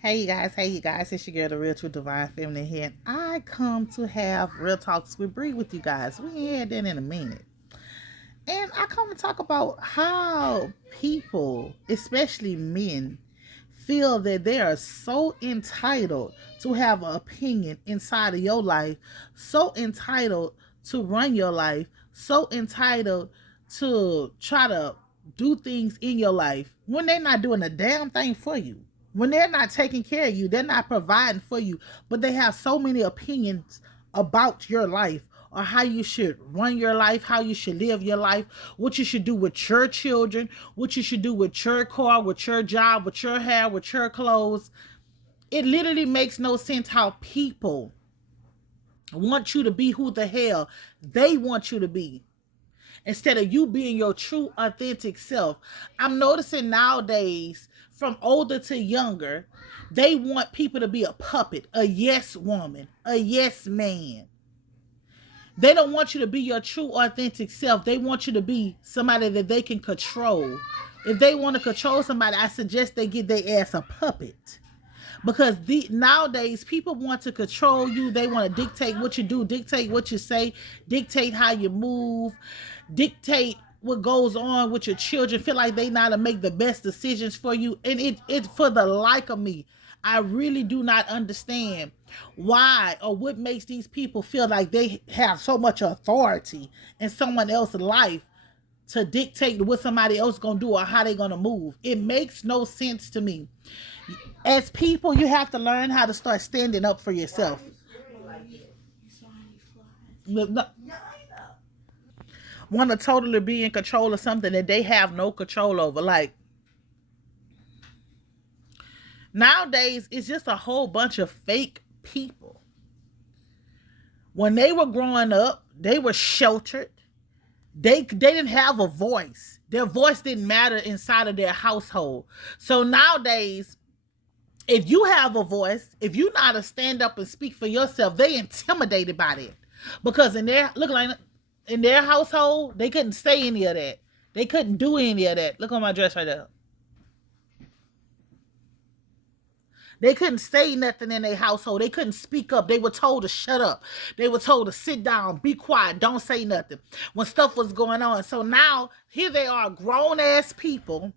Hey you guys, it's your girl, the Real True Divine Feminine here, and I come to have real talks with Bree with you guys. We ain't had that in a minute. And I come to talk about how people, especially men, feel that they are so entitled to have an opinion inside of your life, so entitled to run your life, so entitled to try to do things in your life when they're not doing a damn thing for you. When they're not taking care of you, they're not providing for you, but they have so many opinions about your life or how you should run your life, how you should live your life, what you should do with your children, what you should do with your car, with your job, with your hair, with your clothes. It literally makes no sense how people want you to be who the hell they want you to be instead of you being your true authentic self. I'm noticing nowadays, from older to younger, they want people to be a puppet, a yes woman, a yes man. They don't want you to be your true authentic self. They want you to be somebody that they can control. If they want to control somebody, I suggest they get their ass a puppet. Because nowadays people want to control you. They want to dictate what you do, dictate what you say, dictate how you move, dictate what goes on with your children. Feel like they know to make the best decisions for you. And it for the like of me, I really do not understand why or what makes these people feel like they have so much authority in someone else's life to dictate what somebody else gonna do or how they gonna move. It makes no sense to me. As people, you have to learn how to start standing up for yourself. Want to totally be in control of something that they have no control over. Like, nowadays, it's just a whole bunch of fake people. When they were growing up, they were sheltered. They didn't have a voice. Their voice didn't matter inside of their household. So nowadays, if you have a voice, if you know how to stand up and speak for yourself, they intimidated by that. Because in their household, they couldn't say any of that. They couldn't do any of that. Look on my dress right there. They couldn't say nothing in their household. They couldn't speak up. They were told to shut up. They were told to sit down, be quiet, don't say nothing when stuff was going on. So now, here they are, grown ass people,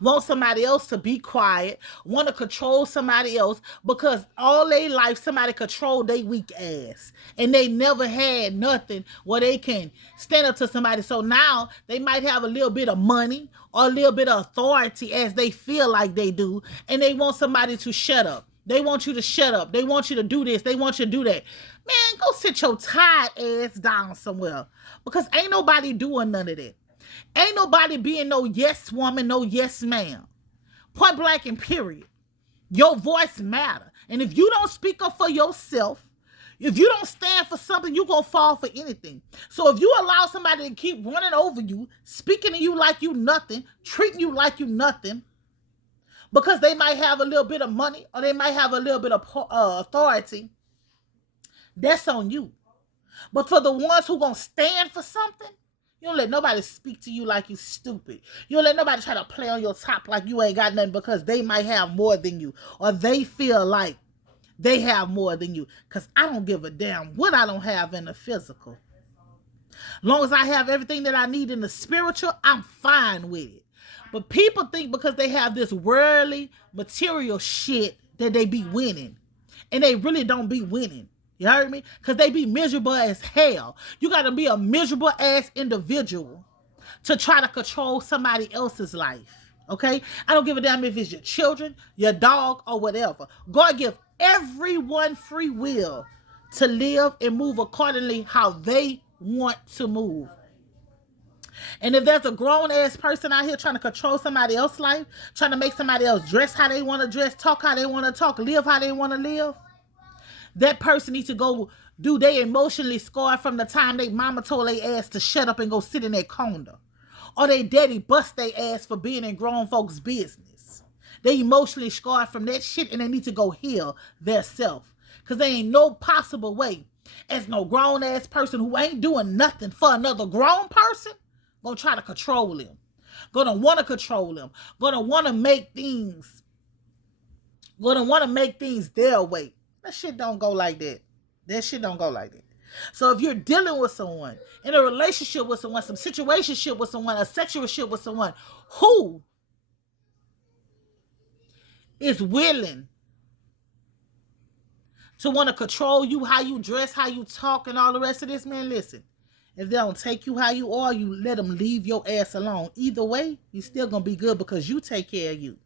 want somebody else to be quiet, want to control somebody else because all their life somebody controlled their weak ass. And they never had nothing where they can stand up to somebody. So now they might have a little bit of money or a little bit of authority as they feel like they do. And they want somebody to shut up. They want you to shut up. They want you to do this. They want you to do that. Man, go sit your tired ass down somewhere. Because ain't nobody doing none of that. Ain't nobody being no yes woman, no yes man. Point blank and period. Your voice matter. And if you don't speak up for yourself, if you don't stand for something, you're going to fall for anything. So if you allow somebody to keep running over you, speaking to you like you nothing, treating you like you nothing, because they might have a little bit of money or they might have a little bit of authority, that's on you. But for the ones who going to stand for something, you don't let nobody speak to you like you stupid. You don't let nobody try to play on your top like you ain't got nothing because they might have more than you. Or they feel like they have more than you. Because I don't give a damn what I don't have in the physical. Long as I have everything that I need in the spiritual, I'm fine with it. But people think because they have this worldly, material shit that they be winning. And they really don't be winning. You heard me? Because they be miserable as hell. You got to be a miserable ass individual to try to control somebody else's life. Okay? I don't give a damn if it's your children, your dog, or whatever. God give everyone free will to live and move accordingly how they want to move. And if there's a grown ass person out here trying to control somebody else's life, trying to make somebody else dress how they want to dress, talk how they want to talk, live how they want to live, that person needs to go do they emotionally scarred from the time they mama told their ass to shut up and go sit in their corner. Or they daddy bust their ass for being in grown folks' business. They emotionally scarred from that shit and they need to go heal their self. Because there ain't no possible way as no grown ass person who ain't doing nothing for another grown person gonna try to control him. Gonna want to control him. Gonna want to make things Gonna want to make things their way. That shit don't go like that. That shit don't go like that. So if you're dealing with someone, in a relationship with someone, some situationship with someone, a sexual ship with someone who is willing to want to control you, how you dress, how you talk, and all the rest of this, man, listen. If they don't take you how you are, you let them leave your ass alone. Either way, you're still going to be good because you take care of you.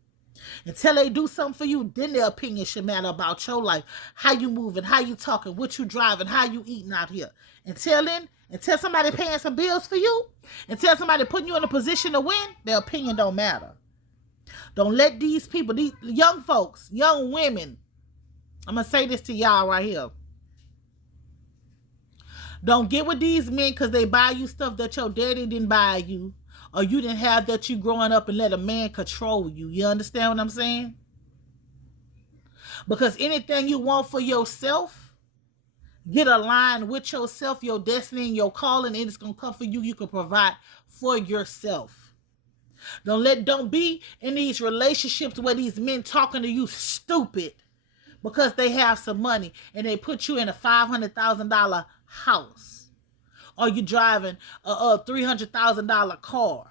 Until they do something for you, then their opinion should matter about your life. How you moving, how you talking, what you driving, how you eating out here. Until then, until somebody paying some bills for you, until somebody putting you in a position to win, their opinion don't matter. Don't let these people, these young folks, young women, I'm going to say this to y'all right here. Don't get with these men because they buy you stuff that your daddy didn't buy you, or you didn't have that you growing up and let a man control you. You understand what I'm saying? Because anything you want for yourself, get aligned with yourself, your destiny, and your calling, and it's going to come for you. You can provide for yourself. Don't be in these relationships where these men talking to you stupid because they have some money and they put you in a $500,000 house, or you driving a $300,000 car,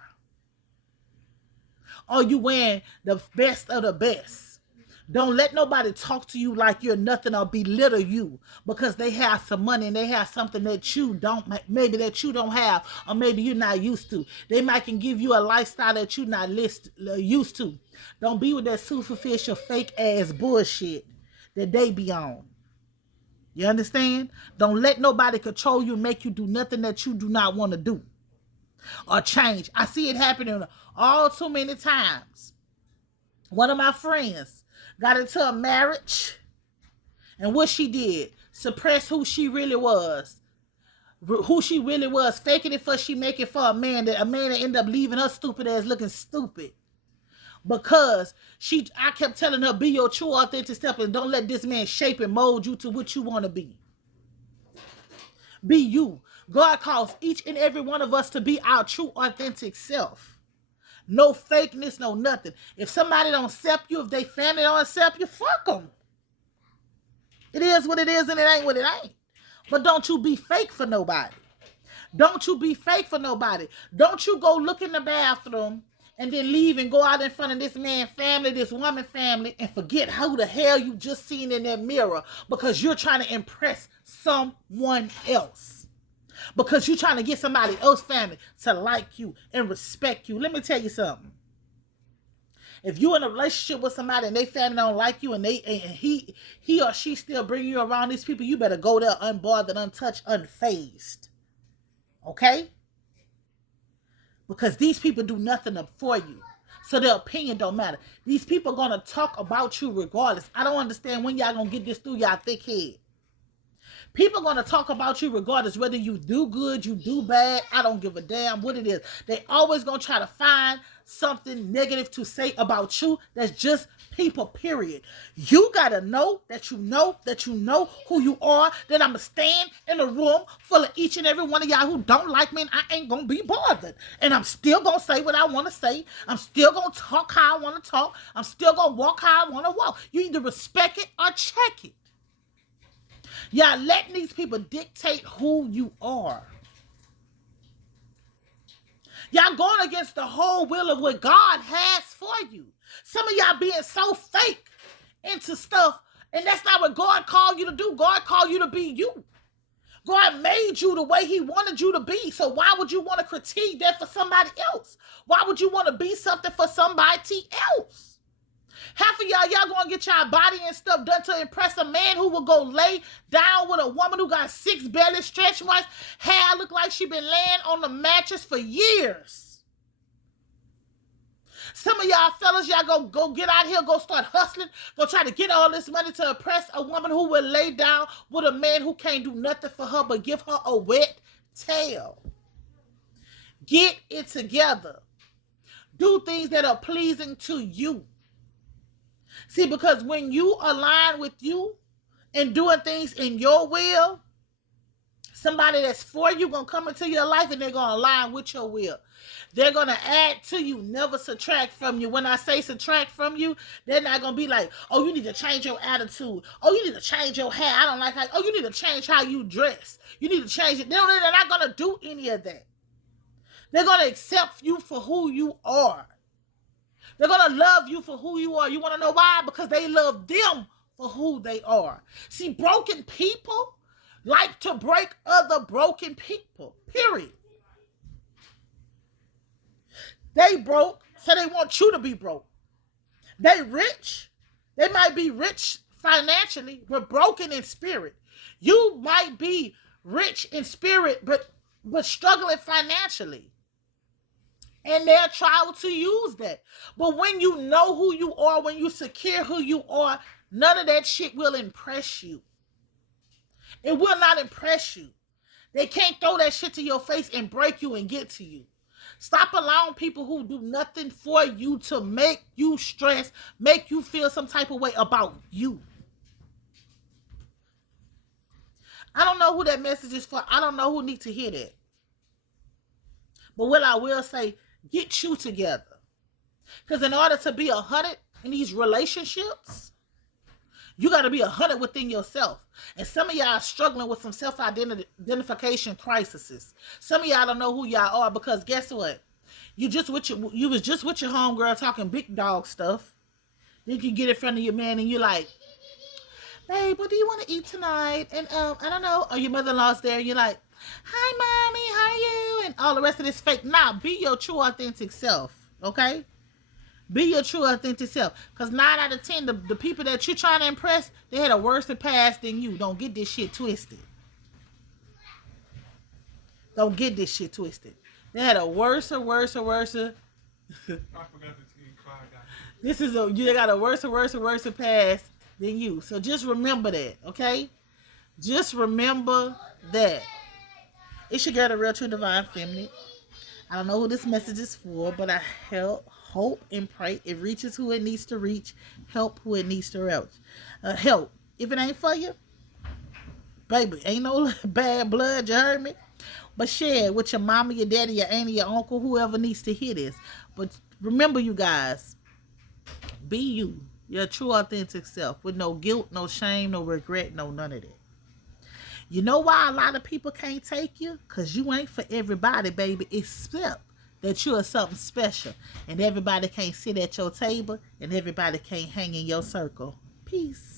or you wearing the best of the best. Don't let nobody talk to you like you're nothing or belittle you because they have some money and they have something that you don't, maybe that you don't have, or maybe you're not used to. They might can give you a lifestyle that you're not used to. Don't be with that superficial fake ass bullshit that they be on. You understand? Don't let nobody control you and make you do nothing that you do not want to do or change. I see it happening all too many times. One of my friends got into a marriage, and what she did, suppress who she really was. Faking it for she make it for a man that ended up leaving her stupid ass looking stupid. Because I kept telling her, be your true authentic self and don't let this man shape and mold you to what you want to be. Be you. God calls each and every one of us to be our true authentic self. No fakeness, no nothing. If somebody don't accept you, if they family don't accept you, fuck them. It is what it is and it ain't what it ain't. But don't you be fake for nobody. Don't you be fake for nobody. Don't you go look in the bathroom and then leave and go out in front of this man's family, this woman's family, and forget who the hell you just seen in that mirror because you're trying to impress someone else. Because you're trying to get somebody else's family to like you and respect you. Let me tell you something. If you're in a relationship with somebody and they family don't like you and he or she still bring you around these people, you better go there unbothered, untouched, unfazed. Okay? Because these people do nothing for you. So their opinion don't matter. These people are going to talk about you regardless. I don't understand when y'all going to get this through y'all thick head. People are going to talk about you regardless whether you do good, you do bad. I don't give a damn what it is. They always going to try to find something negative to say about you. That's just people, period. You got to know that you know who you are. That I'm going to stand in a room full of each and every one of y'all who don't like me, and I ain't going to be bothered. And I'm still going to say what I want to say. I'm still going to talk how I want to talk. I'm still going to walk how I want to walk. You either respect it or check it. Y'all letting these people dictate who you are. Y'all going against the whole will of what God has for you. Some of y'all being so fake into stuff, and that's not what God called you to do. God called you to be you. God made you the way he wanted you to be. So why would you want to critique that for somebody else? Why would you want to be something for somebody else? Half of y'all going to get y'all body and stuff done to impress a man who will go lay down with a woman who got 6 belly stretch marks. Hair look like she been laying on the mattress for years. Some of y'all fellas, y'all go get out here, go start hustling, go try to get all this money to impress a woman who will lay down with a man who can't do nothing for her but give her a wet tail. Get it together. Do things that are pleasing to you. See, because when you align with you and doing things in your will, Somebody that's for you gonna come into your life and they're gonna align with your will. They're gonna add to you, never subtract from you. When I say subtract from you, they're not gonna be like, oh, you need to change your attitude. Oh, you need to change your hair. I don't like how. Oh, you need to change how you dress. You need to change it. They're not gonna do any of that. They're gonna accept you for who you are. They're gonna love you for who you are. You wanna know why? Because they love them for who they are. See, broken people like to break other broken people. Period. They broke, so they want you to be broke. They rich. They might be rich financially, but broken in spirit. You might be rich in spirit, but struggling financially. And they'll try to use that. But when you know who you are, when you secure who you are, none of that shit will impress you. It will not impress you. They can't throw that shit to your face and break you and get to you. Stop allowing people who do nothing for you to make you stress, make you feel some type of way about you. I don't know who that message is for. I don't know who needs to hear that. But what I will say, get you together. Because in order to be 100 in these relationships, you got to be 100 within yourself. And some of y'all are struggling with some self-identification crises. Some of y'all don't know who y'all are because guess what? You was just with your homegirl talking big dog stuff. Then you get in front of your man and you're like, babe, what do you want to eat tonight? And I don't know. Or your mother-in-law's there and you're like, hi, mommy, how are you? And all the rest of this fake. Nah, be your true authentic self. Okay? Be your true authentic self. Because 9 out of 10, the people that you're trying to impress, they had a worse past than you. Don't get this shit twisted. Don't get this shit twisted. They had a worse. I forgot to tell you, you got a worse past than you. So just remember that, okay? Just remember that. It's your girl, the Real True Divine Feminine. I don't know who this message is for, but I hope and pray it reaches who it needs to reach. Help who it needs to help. If it ain't for you, baby, ain't no bad blood, you heard me? But share it with your mama, your daddy, your auntie, your uncle, whoever needs to hear this. But remember, you guys, be you, your true authentic self, with no guilt, no shame, no regret, no none of that. You know why a lot of people can't take you? Because you ain't for everybody, baby, except that you are something special. And everybody can't sit at your table, and everybody can't hang in your circle. Peace.